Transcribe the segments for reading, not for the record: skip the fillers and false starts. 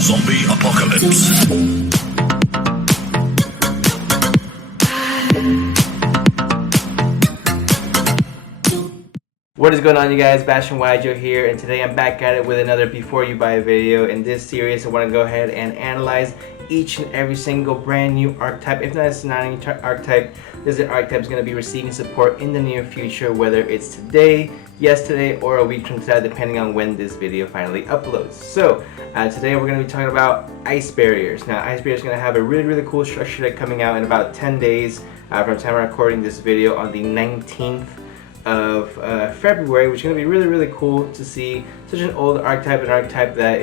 Zombie apocalypse. What is going on, you guys? Bastion Joe here, and today I'm back at it with another Before You Buy video. In this series, I want to go ahead and analyze each and every single brand new archetype. If not, it's not an archetype. This is an archetype is going to be receiving support in the near future, whether it's today, yesterday, or a week from today, depending on when this video finally uploads. So today we're going to be talking about ice barriers. Now, ice barriers are going to have a really cool structure that coming out in about 10 days from the time I'm recording this video on the 19th of February, which is going to be really cool to see such an old archetype, an archetype that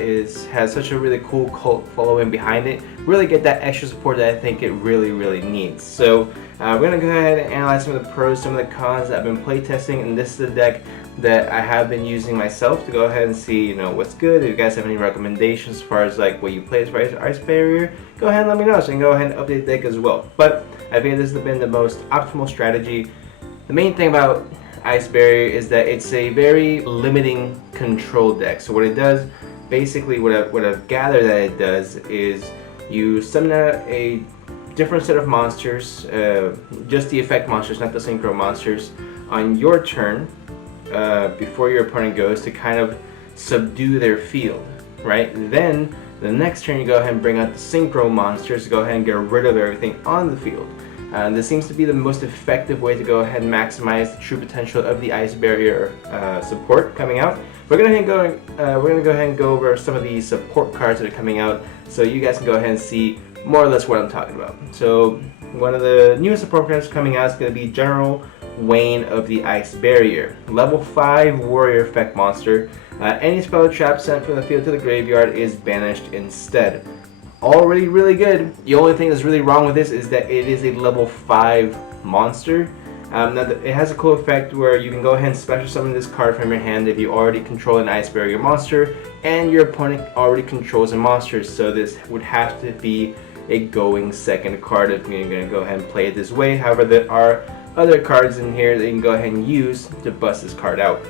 has such a really cool cult following behind it, really get that extra support that I think it really needs. So we're going to go ahead and analyze some of the pros, some of the cons that I've been playtesting, and this is the deck that I have been using myself to go ahead and see, you know, what's good. If you guys have any recommendations as far as like what you play as far as ice barrier, go ahead and let me know so I can go ahead and update the deck as well. But I think this has been the most optimal strategy. The main thing about ice barrier is that it's a very limiting control deck. So what it does, basically what I've gathered that it does is you summon out a different set of monsters, just the effect monsters, not the synchro monsters, on your turn before your opponent goes to kind of subdue their field, right? Then the next turn you go ahead and bring out the synchro monsters to go ahead and get rid of everything on the field. This seems to be the most effective way to go ahead and maximize the true potential of the ice barrier support coming out. We're gonna go ahead and go over some of the support cards that are coming out, so you guys can go ahead and see more or less what I'm talking about. So one of the newest support cards coming out is going to be General Wayne of the Ice Barrier, level 5 warrior effect monster. Any spell or trap sent from the field to the graveyard is banished instead. Already really good. The only thing that's really wrong with this is that it is a level 5 monster. Now it has a cool effect where you can go ahead and special summon this card from your hand if you already control an ice barrier monster and your opponent already controls a monster. So this would have to be a going second card if you're going to go ahead and play it this way. However, there are other cards in here that you can go ahead and use to bust this card out.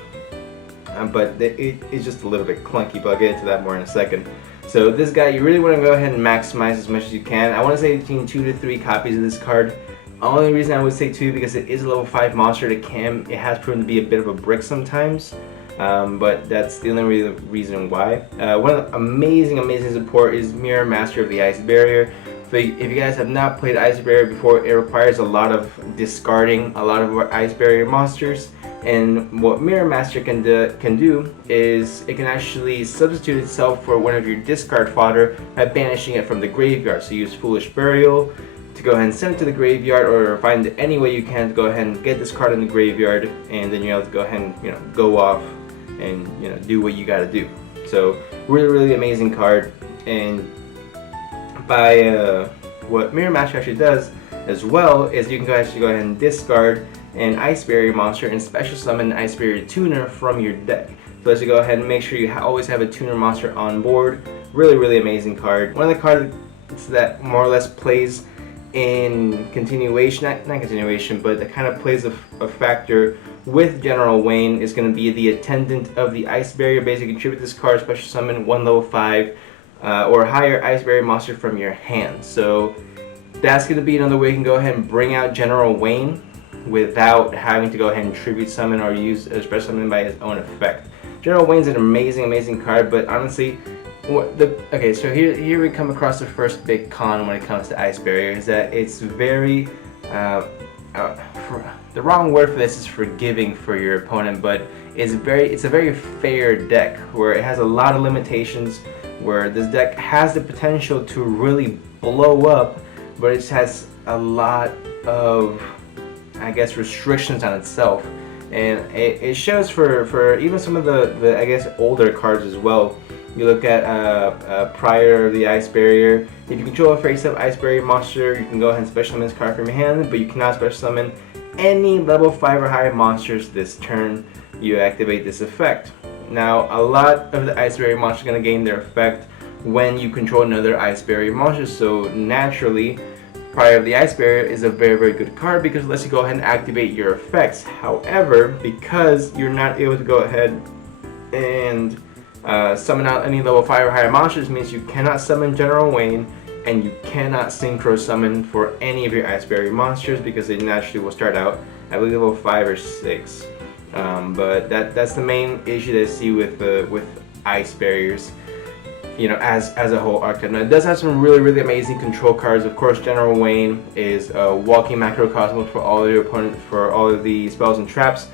But it's just a little bit clunky, but I'll get into that more in a second. So this guy, you really want to go ahead and maximize as much as you can. I want to say between 2 to 3 copies of this card. The only reason I would say 2 because it is a level 5 monster. It has proven to be a bit of a brick sometimes, but that's the only reason why. One of the amazing support is Mirror Master of the Ice Barrier. If you guys have not played Ice Barrier before, it requires a lot of discarding a lot of our Ice Barrier monsters. And what Mirror Master can do is it can actually substitute itself for one of your discard fodder by banishing it from the graveyard. So use Foolish Burial to go ahead and send it to the graveyard, or find any way you can to go ahead and get this card in the graveyard, and then you have to go ahead and, you know, go off and, you know, do what you got to do. So really amazing card. And by what Mirror Master actually does as well is you can actually go ahead and discard an Ice Barrier monster and special summon an Ice Barrier tuner from your deck. So let's go ahead and make sure you always have a tuner monster on board. Really amazing card. One of the cards that more or less plays in continuation, not continuation, but that kind of plays a factor with General Wayne is going to be the Attendant of the Ice Barrier. Basically, contribute this card, special summon 1 level 5 or higher Ice Barrier monster from your hand. So that's going to be another way you can go ahead and bring out General Wayne without having to go ahead and tribute summon or use a special summon by his own effect. General Wayne's an amazing card, but honestly, okay, so here we come across the first big con when it comes to Ice Barrier is that it's very the wrong word for this is forgiving for your opponent, but it's a very fair deck where it has a lot of limitations, where this deck has the potential to really blow up, but it has a lot of, I guess, restrictions on itself, and it shows for even some of the I guess older cards as well. You look at Prior of the Ice Barrier. If you control a face-up Ice Barrier monster, you can go ahead and special summon this card from your hand, but you cannot special summon any level 5 or higher monsters this turn you activate this effect. Now, a lot of the Ice Barrier monsters are going to gain their effect when you control another Ice Barrier monster, so naturally Prior of the Ice Barrier is a very good card because it lets you go ahead and activate your effects. However, because you're not able to go ahead and Summon out any level 5 or higher monsters means you cannot summon General Wayne, and you cannot synchro summon for any of your Ice Barrier monsters because they naturally will start out at level 5 or 6. But that's the main issue that I see with Ice Barriers, you know, as a whole archetype. Now it does have some really amazing control cards. Of course, General Wayne is a walking macrocosmos for all of your opponent, for all of the spells and traps.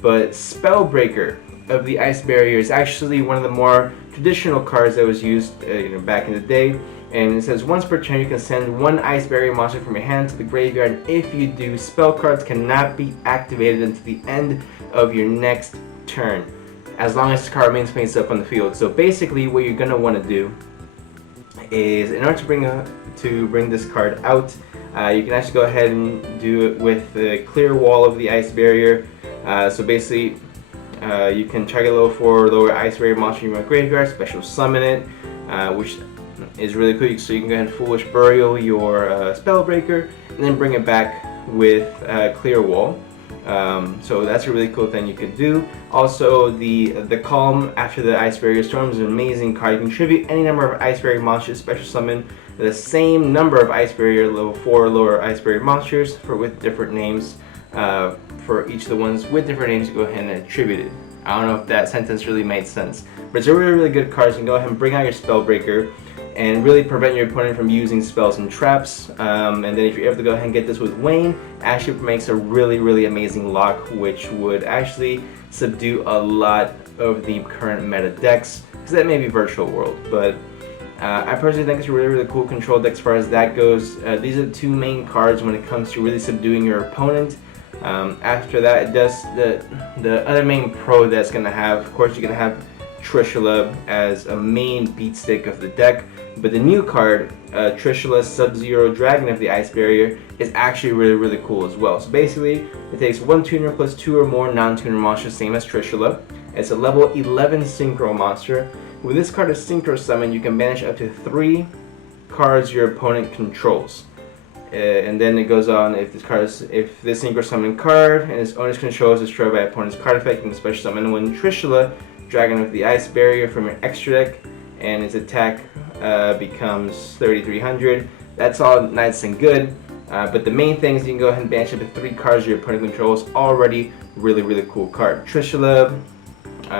But Spellbreaker of the Ice Barrier is actually one of the more traditional cards that was used back in the day. And it says once per turn you can send one Ice Barrier monster from your hand to the graveyard. If you do, spell cards cannot be activated until the end of your next turn, as long as this card remains face up on the field. So basically what you're going to want to do is, in order to bring this card out, you can actually go ahead and do it with the clear wall of the Ice Barrier. So basically you can target level 4 or lower Ice Barrier monster in your graveyard, special summon it, which is really cool. So you can go ahead and Foolish Burial your Spellbreaker and then bring it back with clear wall. So that's a really cool thing you could do. Also, the Calm after the Ice Barrier Storm is an amazing card. You can tribute any number of Ice Barrier monsters, special summon the same number of Ice Barrier level 4 or lower Ice Barrier monsters with different names. For each of the ones with different names, you go ahead and attribute it. I don't know if that sentence really made sense, but it's a really good card. So you can go ahead and bring out your Spellbreaker and really prevent your opponent from using spells and traps. And then if you're able to go ahead and get this with Wayne, actually makes a really amazing lock, which would actually subdue a lot of the current meta decks, because that may be Virtual World. But I personally think it's a really cool control deck as far as that goes. These are the two main cards when it comes to really subduing your opponent. After that, it does the other main pro that's going to have, of course, you're going to have Trishula as a main beat stick of the deck. But the new card, Trishula Sub-Zero Dragon of the Ice Barrier, is actually really cool as well. So basically, it takes one tuner plus 2 or more non-tuner monsters, same as Trishula. It's a level 11 Synchro monster. With this card as Synchro Summon, you can banish up to 3 cards your opponent controls. And then it goes on, if this Synchro Summon card and its owner's control is destroyed by opponent's card effect, you can special summon one Trishula Dragon of the Ice Barrier from your extra deck, and its attack becomes 3300. That's all nice and good, but the main thing is you can go ahead and banish up to 3 cards your opponent controls. Already really cool card. Trishula,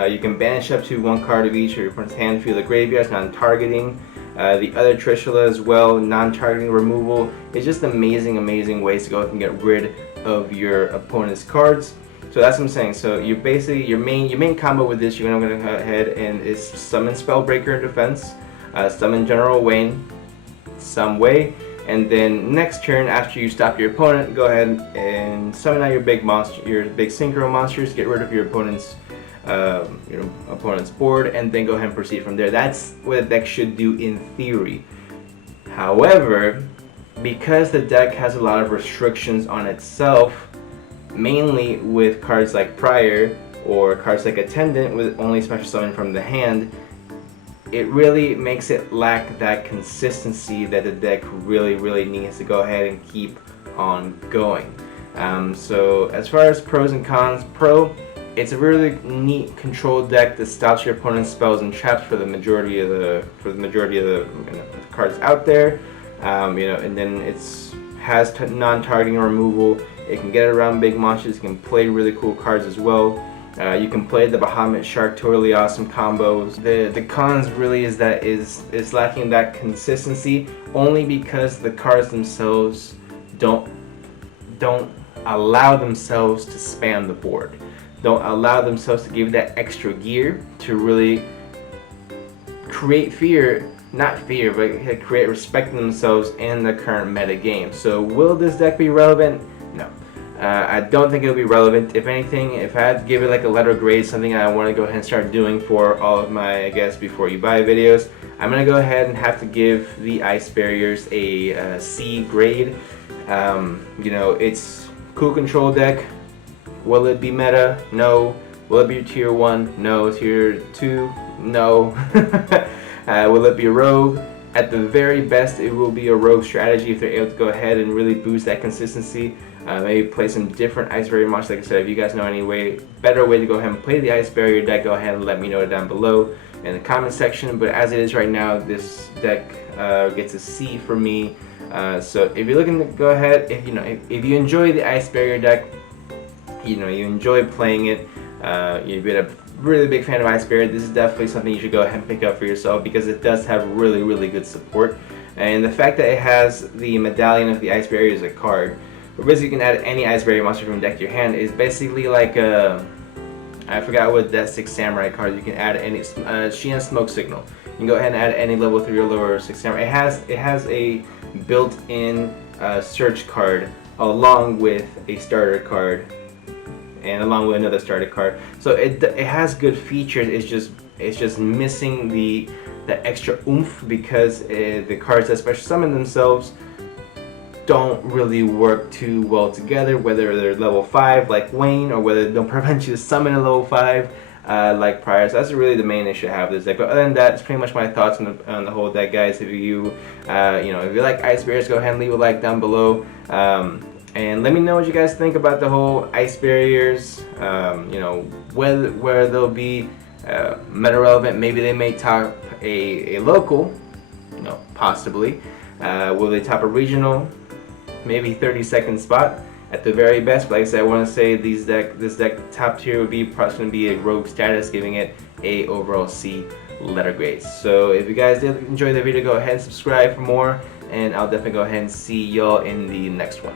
you can banish up to 1 card of each of your opponent's hand, field, or graveyard, non-targeting. The other Trishula as well, non-targeting removal. It's just amazing ways to go ahead and get rid of your opponent's cards. So that's what I'm saying. So you basically, your main combo with this, you're gonna go ahead and is summon Spellbreaker in defense, summon General Wayne some way, and then next turn after you stop your opponent, go ahead and summon out your big synchro monsters, get rid of your opponent's opponent's board, and then go ahead and proceed from there. That's what the deck should do in theory. However, because the deck has a lot of restrictions on itself, mainly with cards like Prior or cards like Attendant with only special summon from the hand, it really makes it lack that consistency that the deck really needs to go ahead and keep on going. So as far as pros and cons, it's a really neat control deck that stops your opponent's spells and traps for the majority of the cards out there. And then it's has non-targeting removal. It can get around big monsters. It can play really cool cards as well. You can play the Bahamut Shark, totally awesome combos. The cons really is that it's lacking that consistency, only because the cards themselves don't allow themselves to spam the board. Don't allow themselves to give that extra gear to really create fear, not fear, but create respect in themselves in the current meta game. So will this deck be relevant? No. I don't think it'll be relevant. If anything, if I had to give it like a letter grade, something I want to go ahead and start doing for all of my, I guess, before you buy videos, I'm going to go ahead and have to give the Ice Barriers a C grade. It's cool control deck. Will it be meta? No. Will it be tier 1? No. Tier 2? No. Will it be a rogue? At the very best, it will be a rogue strategy if they're able to go ahead and really boost that consistency. Maybe play some different Ice Barrier monsters. Like I said, if you guys know any better way to go ahead and play the Ice Barrier deck, go ahead and let me know down below. in the comment section. But as it is right now, this deck gets a C for me. So if you're looking to go ahead, if you enjoy the Ice Barrier deck, you enjoy playing it, you've been a really big fan of Ice Barrier, this is definitely something you should go ahead and pick up for yourself, because it does have really good support. And the fact that it has the Medallion of the Ice Barrier as a card, where basically you can add any Ice Barrier monster from deck to your hand, is basically like a, I forgot what that 6 Samurai card, you can add any, Sheena Smoke Signal. You can go ahead and add any level 3 or lower 6 Samurai. It has a built-in search card along with a starter card, and along with another starter card. So it has good features. It's just missing the extra oomph, because the cards that special summon themselves don't really work too well together, whether they're level 5 like Wayne, or whether they'll prevent you to summon a level 5 like prior. So that's really the main issue I have with this deck. But other than that, it's pretty much my thoughts on the whole deck, guys. If you if you like Ice Barriers, go ahead and leave a like down below. And let me know what you guys think about the whole Ice Barriers. Where they'll be meta relevant. Maybe they may top a local, possibly. Will they top a regional? Maybe 32nd spot at the very best. But like I said, I want to say this deck top tier would be probably going to be a rogue status, giving it a overall C letter grade. So if you guys did enjoy the video, go ahead and subscribe for more, and I'll definitely go ahead and see y'all in the next one.